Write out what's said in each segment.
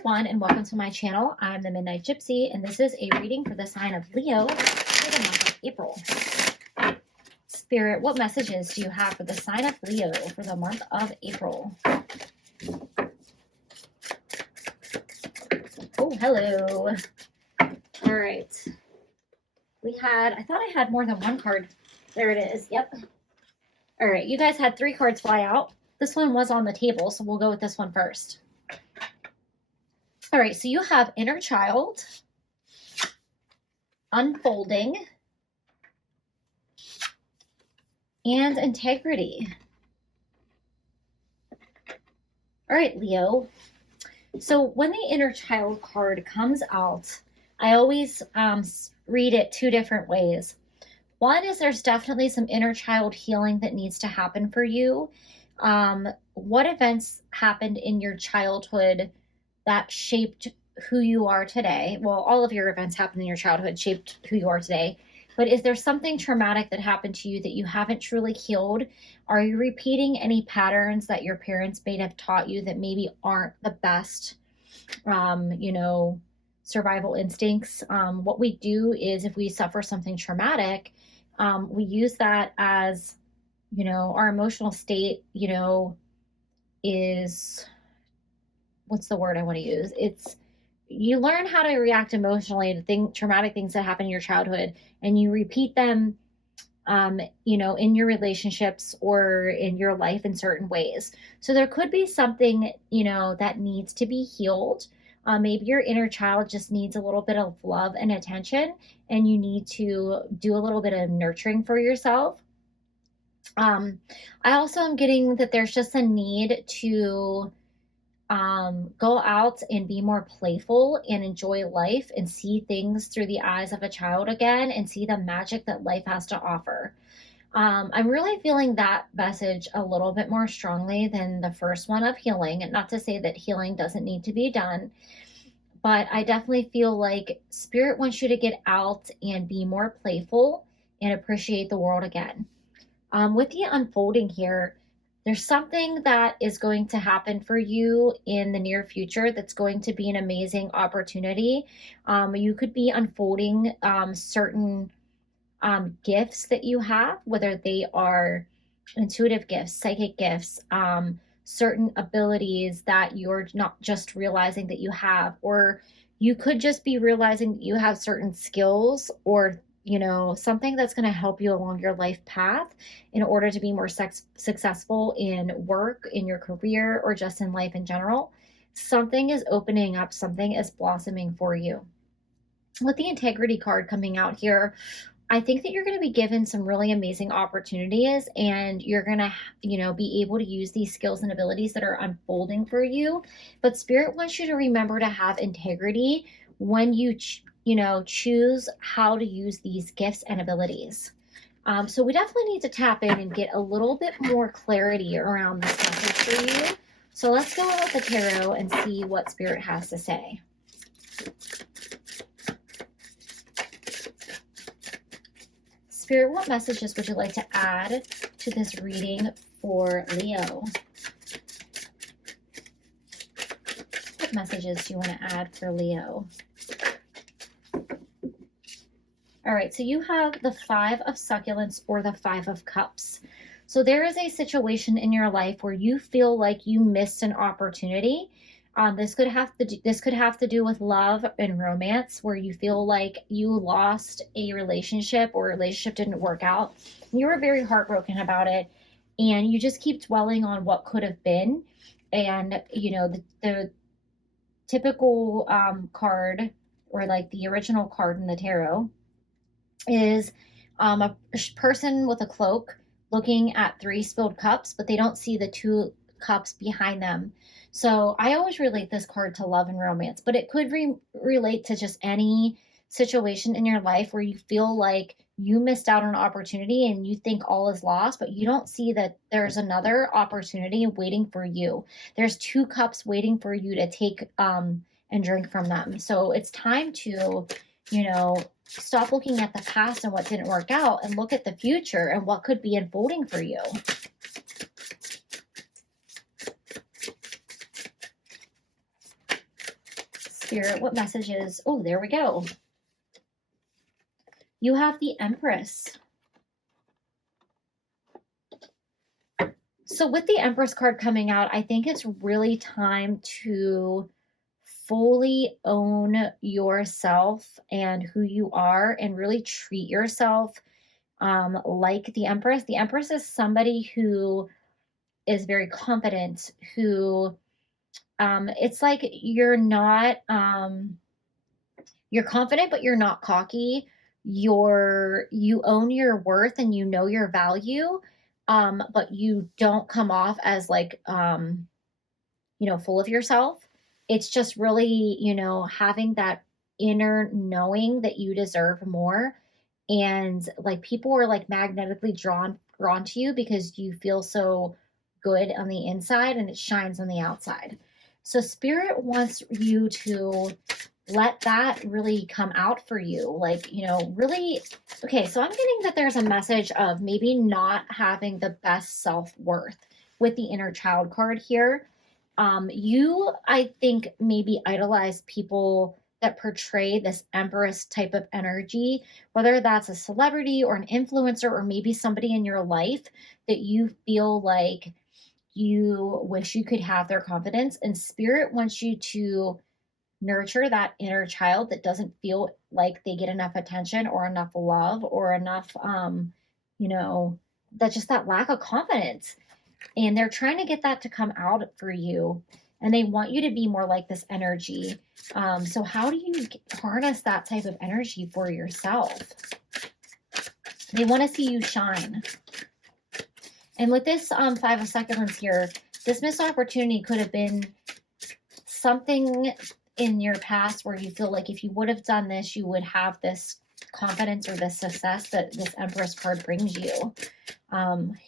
everyone, and welcome to my channel. I'm the Midnight Gypsy, and this is a reading for the sign of Leo for the month of April. Spirit, what messages do you have for the sign of Leo for the month of April? Oh, hello. All right. I thought I had more than one card. There it is. Yep. All right. You guys had 3 cards fly out. This one was on the table, so we'll go with this one first. All right, so you have inner child, unfolding, and integrity. All right, Leo. So when the inner child card comes out, I always read it 2 different ways. One is there's definitely some inner child healing that needs to happen for you. What events happened in your childhood that shaped who you are today? Well, all of your events happened in your childhood, shaped who you are today. But is there something traumatic that happened to you that you haven't truly healed? Are you repeating any patterns that your parents may have taught you that maybe aren't the best, survival instincts? What we do is if we suffer something traumatic, we use that as, our emotional state, is, what's the word I want to use? It's, you learn how to react emotionally to traumatic things that happen in your childhood, and you repeat them, in your relationships or in your life in certain ways. So there could be something, that needs to be healed. Maybe your inner child just needs a little bit of love and attention, and you need to do a little bit of nurturing for yourself. I also am getting that there's just a need to go out and be more playful and enjoy life and see things through the eyes of a child again and see the magic that life has to offer. I'm really feeling that message a little bit more strongly than the first one of healing. And not to say that healing doesn't need to be done, but I definitely feel like Spirit wants you to get out and be more playful and appreciate the world again. With the unfolding here, there's something that is going to happen for you in the near future that's going to be an amazing opportunity. You could be unfolding certain gifts that you have, whether they are intuitive gifts, psychic gifts, certain abilities that you're not just realizing that you have, or you could just be realizing that you have certain skills or something that's going to help you along your life path in order to be more successful in work, in your career, or just in life in general. Something is opening up, something is blossoming for you. With the integrity card coming out here, I think that you're going to be given some really amazing opportunities, and you're going to, be able to use these skills and abilities that are unfolding for you. But Spirit wants you to remember to have integrity when you choose how to use these gifts and abilities. So we definitely need to tap in and get a little bit more clarity around this message for you. So let's go with the tarot and see what Spirit has to say. Spirit, what messages would you like to add to this reading for Leo? What messages do you want to add for Leo? All right, so you have the 5 of Succulents or the 5 of Cups. So there is a situation in your life where you feel like you missed an opportunity. This could have to do with love and romance, where you feel like you lost a relationship or a relationship didn't work out. You were very heartbroken about it, and you just keep dwelling on what could have been. And the typical card, or like the original card in the tarot, is a person with a cloak looking at 3 spilled cups, but they don't see the 2 cups behind them. So I always relate this card to love and romance, but it could relate to just any situation in your life where you feel like you missed out on an opportunity and you think all is lost, but you don't see that there's another opportunity waiting for you. There's 2 cups waiting for you to take and drink from them. So it's time to, stop looking at the past and what didn't work out and look at the future and what could be unfolding for you. Spirit, what messages? Oh, there we go. You have the Empress. So with the Empress card coming out, I think it's really time to fully own yourself and who you are and really treat yourself like the Empress. The Empress is somebody who is very confident, who it's like you're not you're confident, but you're not cocky. You own your worth and you know your value, but you don't come off as like full of yourself. It's just really, having that inner knowing that you deserve more. And like people are like magnetically drawn to you because you feel so good on the inside and it shines on the outside. So spirit wants you to let that really come out for you. Like, really, okay, so I'm getting that there's a message of maybe not having the best self-worth with the inner child card here. You, I think, maybe idolize people that portray this Empress type of energy, whether that's a celebrity or an influencer or maybe somebody in your life that you feel like you wish you could have their confidence. And spirit wants you to nurture that inner child that doesn't feel like they get enough attention or enough love or enough, that just that lack of confidence. And they're trying to get that to come out for you. And they want you to be more like this energy. So how do you harness that type of energy for yourself? They want to see you shine. And with this 5 of Sacraments here, this missed opportunity could have been something in your past where you feel like if you would have done this, you would have this confidence or this success that this Empress card brings you.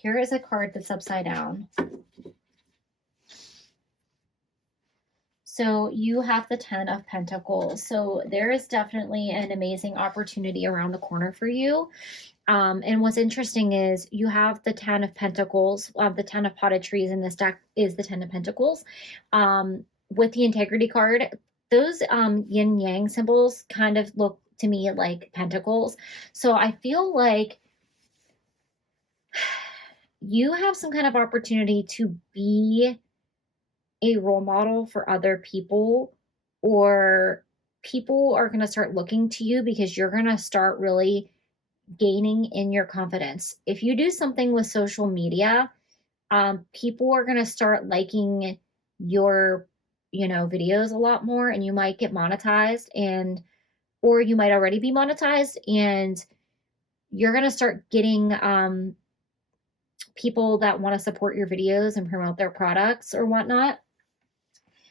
Here is a card that's upside down. So you have the 10 of Pentacles. So there is definitely an amazing opportunity around the corner for you. And what's interesting is you have the 10 of Pentacles. The 10 of potted trees in this deck is the 10 of Pentacles. With the integrity card, those yin yang symbols kind of look to me like pentacles. So I feel like you have some kind of opportunity to be a role model for other people, or people are going to start looking to you because you're going to start really gaining in your confidence. If you do something with social media, people are going to start liking your videos a lot more, and you might get monetized, or you might already be monetized, and you're going to start getting people that want to support your videos and promote their products or whatnot.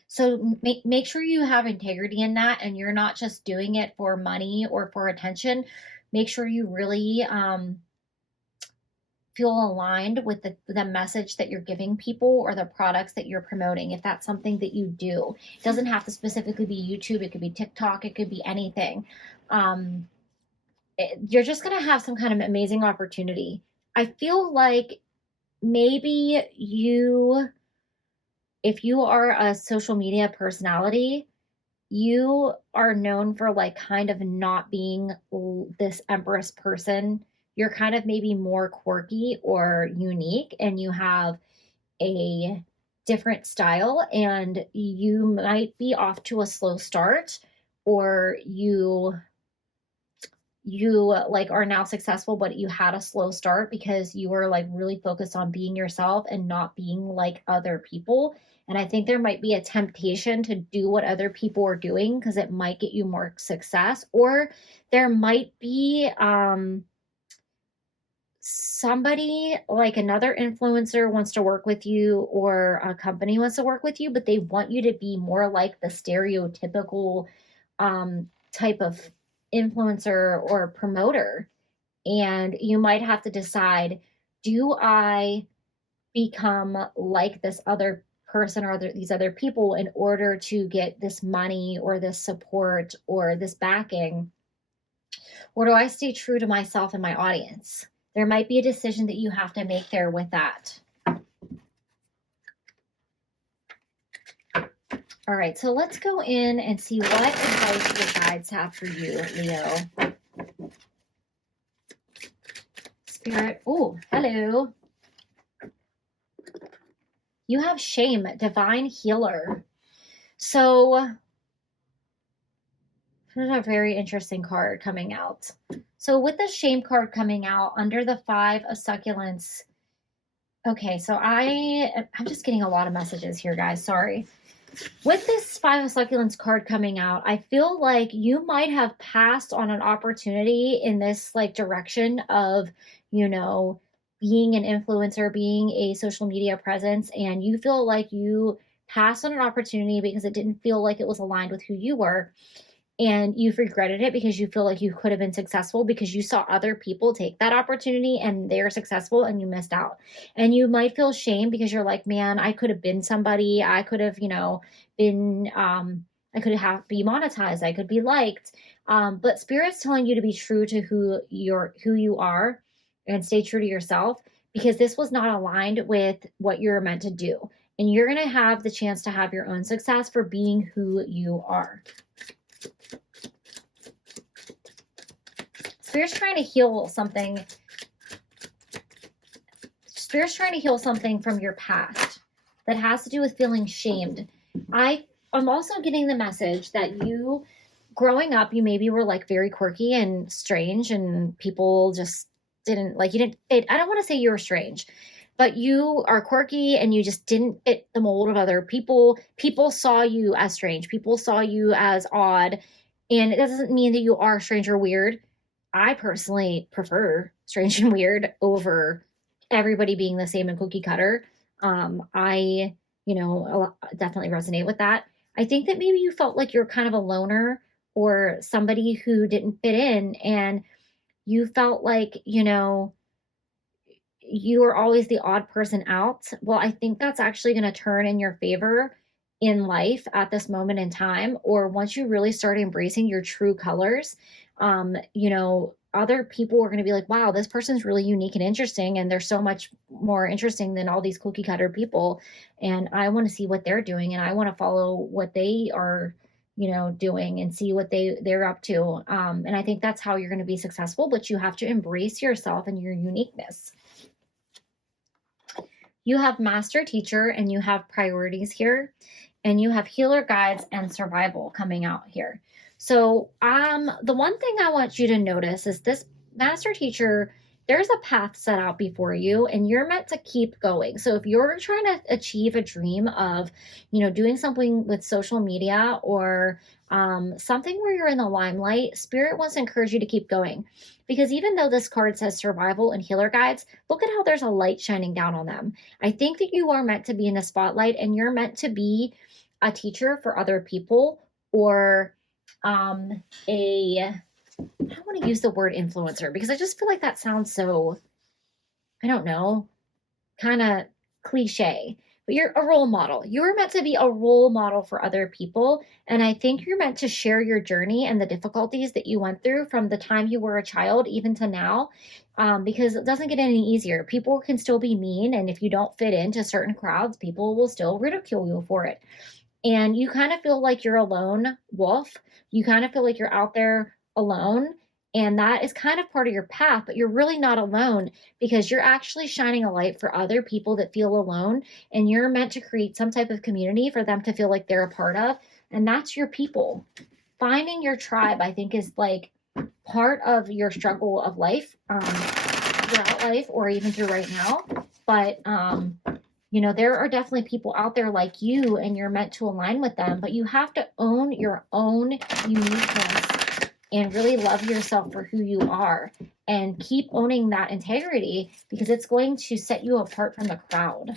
So make sure you have integrity in that, and you're not just doing it for money or for attention. Make sure you really feel aligned with the message that you're giving people or the products that you're promoting, if that's something that you do. It doesn't have to specifically be YouTube. It could be TikTok. It could be anything. You're just going to have some kind of amazing opportunity. I feel like maybe if you are a social media personality, you are known for like kind of not being this Empress person. You're kind of maybe more quirky or unique, and you have a different style, and you might be off to a slow start, or you like are now successful, but you had a slow start because you were like really focused on being yourself and not being like other people. And I think there might be a temptation to do what other people are doing because it might get you more success, or there might be somebody like another influencer wants to work with you, or a company wants to work with you, but they want you to be more like the stereotypical type of influencer or promoter. And you might have to decide, do I become like this other person or these other people in order to get this money or this support or this backing? Or do I stay true to myself and my audience? There might be a decision that you have to make there with that. All right, so let's go in and see what advice your guides have for you, Leo. Spirit, oh, hello. You have shame, divine healer. So this is a very interesting card coming out. So with the shame card coming out under the 5 of succulents. Okay, so I'm just getting a lot of messages here, guys. Sorry. With this 5 of succulents card coming out, I feel like you might have passed on an opportunity in this like direction of, you know, being an influencer, being a social media presence, and you feel like you passed on an opportunity because it didn't feel like it was aligned with who you were. And you've regretted it because you feel like you could have been successful because you saw other people take that opportunity and they're successful and you missed out. And you might feel shame because you're like, man, I could have been somebody. I could have, been, I could have be monetized. I could be liked. But Spirit's telling you to be true to who you are and stay true to yourself, because this was not aligned with what you're meant to do. And you're going to have the chance to have your own success for being who you are. Spirit's trying to heal something. Spirit's trying to heal something from your past that has to do with feeling shamed. I'm also getting the message that you, growing up, you maybe were like very quirky and strange, and people just didn't like you. Didn't fit. I don't want to say you were strange, but you are quirky and you just didn't fit the mold of other people. People saw you as strange. People saw you as odd, and it doesn't mean that you are strange or weird. I personally prefer strange and weird over everybody being the same and cookie cutter. I, definitely resonate with that. I think that maybe you felt like you're kind of a loner or somebody who didn't fit in, and you felt like, you were always the odd person out. Well, I think that's actually going to turn in your favor in life at this moment in time, or once you really start embracing your true colors. Other people are going to be like, wow, this person's really unique and interesting, and they're so much more interesting than all these cookie cutter people, and I want to see what they're doing, and I want to follow what they are doing and see what they're up to. And I think that's how you're going to be successful, but you have to embrace yourself and your uniqueness. You have master teacher and you have priorities here, and you have healer guides and survival coming out here. So the one thing I want you to notice is this master teacher, there's a path set out before you and you're meant to keep going. So if you're trying to achieve a dream of, doing something with social media or something where you're in the limelight, Spirit wants to encourage you to keep going. Because even though this card says survival and healer guides, look at how there's a light shining down on them. I think that you are meant to be in the spotlight and you're meant to be a teacher for other people, or I don't want to use the word influencer because I just feel like that sounds so, I don't know, kind of cliche. But you're a role model. You're meant to be a role model for other people. And I think you're meant to share your journey and the difficulties that you went through from the time you were a child even to now, because it doesn't get any easier. People can still be mean. And if you don't fit into certain crowds, people will still ridicule you for it. And you kind of feel like you're a lone wolf. You kind of feel like you're out there alone. And that is kind of part of your path, but you're really not alone because you're actually shining a light for other people that feel alone. And you're meant to create some type of community for them to feel like they're a part of. And that's your people. Finding your tribe, I think, is like part of your struggle of life, throughout life, or even through right now. But, there are definitely people out there like you, and you're meant to align with them, but you have to own your own uniqueness and really love yourself for who you are and keep owning that integrity, because it's going to set you apart from the crowd.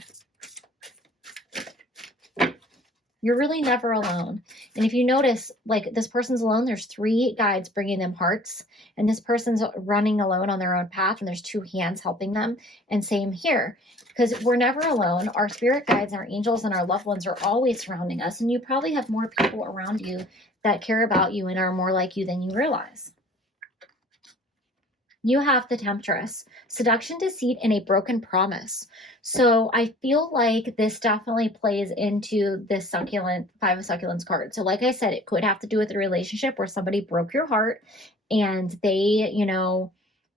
You're really never alone. And if you notice, like, this person's alone, there's 3 guides bringing them hearts, and this person's running alone on their own path, and there's 2 hands helping them. And same here, because we're never alone. Our spirit guides, our angels, and our loved ones are always surrounding us, and you probably have more people around you that care about you and are more like you than you realize. You have the Temptress, seduction, deceit, and a broken promise. So I feel like this definitely plays into this succulent Five of Succulents card. So, like I said, it could have to do with a relationship where somebody broke your heart and they,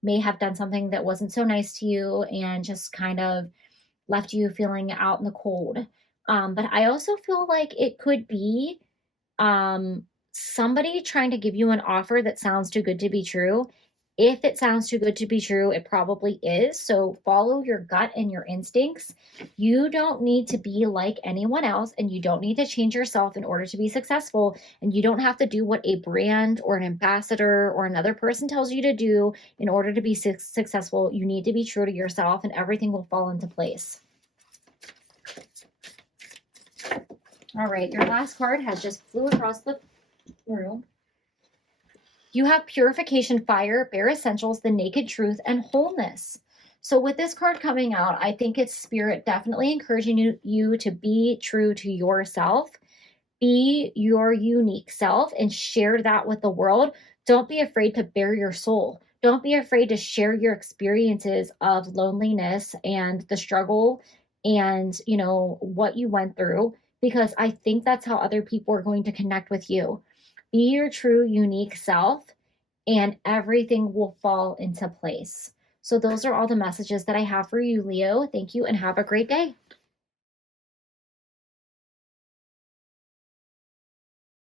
may have done something that wasn't so nice to you and just kind of left you feeling out in the cold. But I also feel like it could be somebody trying to give you an offer that sounds too good to be true. If it sounds too good to be true, it probably is. So follow your gut and your instincts. You don't need to be like anyone else, and you don't need to change yourself in order to be successful. And you don't have to do what a brand or an ambassador or another person tells you to do in order to be successful. You need to be true to yourself, and everything will fall into place. All right, your last card has just flew across the room. You have purification, fire, bare essentials, the naked truth, and wholeness. So with this card coming out, I think it's spirit definitely encouraging you to be true to yourself, be your unique self, and share that with the world. Don't be afraid to bare your soul. Don't be afraid to share your experiences of loneliness and the struggle and, what you went through, because I think that's how other people are going to connect with you. Be your true, unique self, and everything will fall into place. So, those are all the messages that I have for you, Leo. Thank you and have a great day.